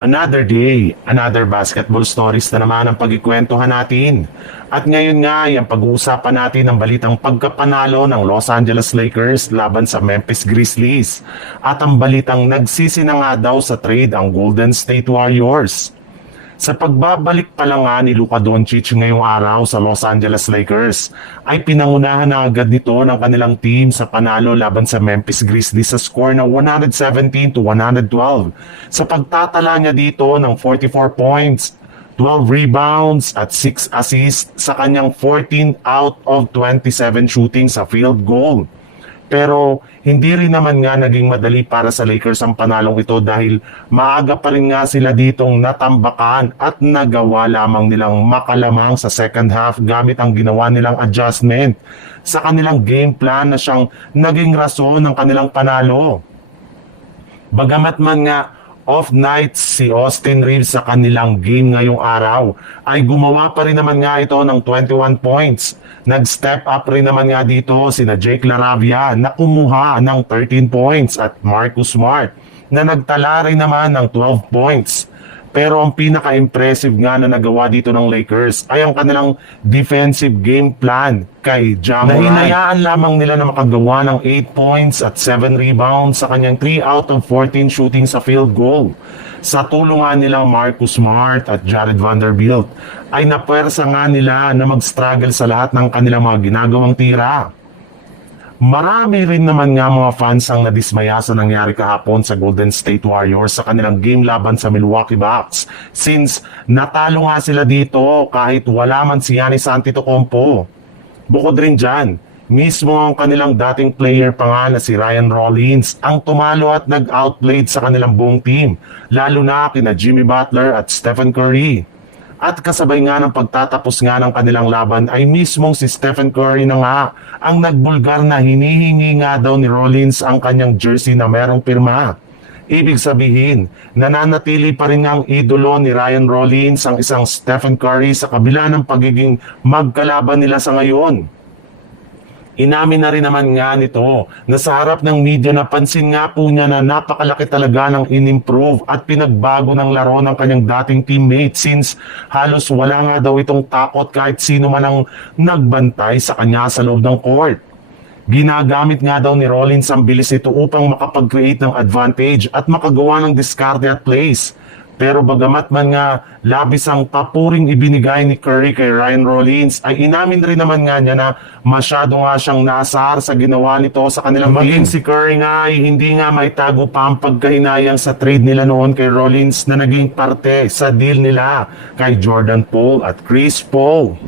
Another day, another basketball stories na naman ang pagkikwentuhan natin. At ngayon nga, yung pag-uusapan natin ang balitang pagkapanalo ng Los Angeles Lakers laban sa Memphis Grizzlies. At ang balitang nagsisi na nga daw sa trade ang Golden State Warriors. Sa pagbabalik pa lang nga ni Luka Doncic ngayong araw sa Los Angeles Lakers, ay pinangunahan na agad nito ng kanilang team sa panalo laban sa Memphis Grizzlies sa score na 117-112 sa pagtatala niya dito ng 44 points, 12 rebounds at 6 assists sa kanyang 14 out of 27 shooting sa field goal. Pero hindi rin naman nga naging madali para sa Lakers ang panalong ito dahil maaga pa rin nga sila ditong natambakan at nagawa lamang nilang makalamang sa second half gamit ang ginawa nilang adjustment sa kanilang game plan na siyang naging rason ng kanilang panalo. Bagamat man nga off nights si Austin Reeves sa kanilang game ngayong araw, ay gumawa pa rin naman nga ito ng 21 points. Nag-step up rin naman nga dito sina Jake LaRavia na kumuha ng 13 points at Marcus Smart na nagtala rin naman ng 12 points. Pero ang pinaka-impressive nga na nagawa dito ng Lakers ay ang kanilang defensive game plan kay Ja Morant. Nahinayaan lamang nila na makagawa ng 8 points at 7 rebounds sa kanyang 3 out of 14 shooting sa field goal. Sa tulungan nilang Marcus Smart at Jared Vanderbilt ay napuwersa nga nila na mag-struggle sa lahat ng kanilang mga ginagawang tira. Marami rin naman nga mga fans ang nadismaya sa nangyari kahapon sa Golden State Warriors sa kanilang game laban sa Milwaukee Bucks since natalo nga sila dito kahit wala man si Giannis Antetokounmpo. Bukod rin dyan, mismo ang kanilang dating player pa nga na si Ryan Rollins ang tumalo at nag-outplayed sa kanilang buong team, lalo na kina Jimmy Butler at Stephen Curry. At kasabay nga ng pagtatapos nga ng kanilang laban ay mismong si Stephen Curry na nga ang nagbulgar na hinihingi nga daw ni Rollins ang kanyang jersey na merong pirma. Ibig sabihin, nananatili pa rin ang idolo ni Ryan Rollins ang isang Stephen Curry sa kabila ng pagiging magkalaban nila sa ngayon. Inamin na rin naman nga nito na sa harap ng media napansin nga po niya na napakalaki talaga ng in-improve at pinagbago ng laro ng kanyang dating teammate since halos wala nga daw itong takot kahit sino man ang nagbantay sa kanya sa loob ng court. Ginagamit nga daw ni Rollins ang bilis nito upang makapag-create ng advantage at makagawa ng diskarte at plays. Pero bagamat man nga labis ang papuring ibinigay ni Curry kay Ryan Rollins, ay inamin rin naman nga niya na masyado nga siyang naasar sa ginawa nito sa kanilang maging si Curry nga ay hindi nga maitago pa ang pagkahinayang sa trade nila noon kay Rollins na naging parte sa deal nila kay Jordan Poole at Chris Paul.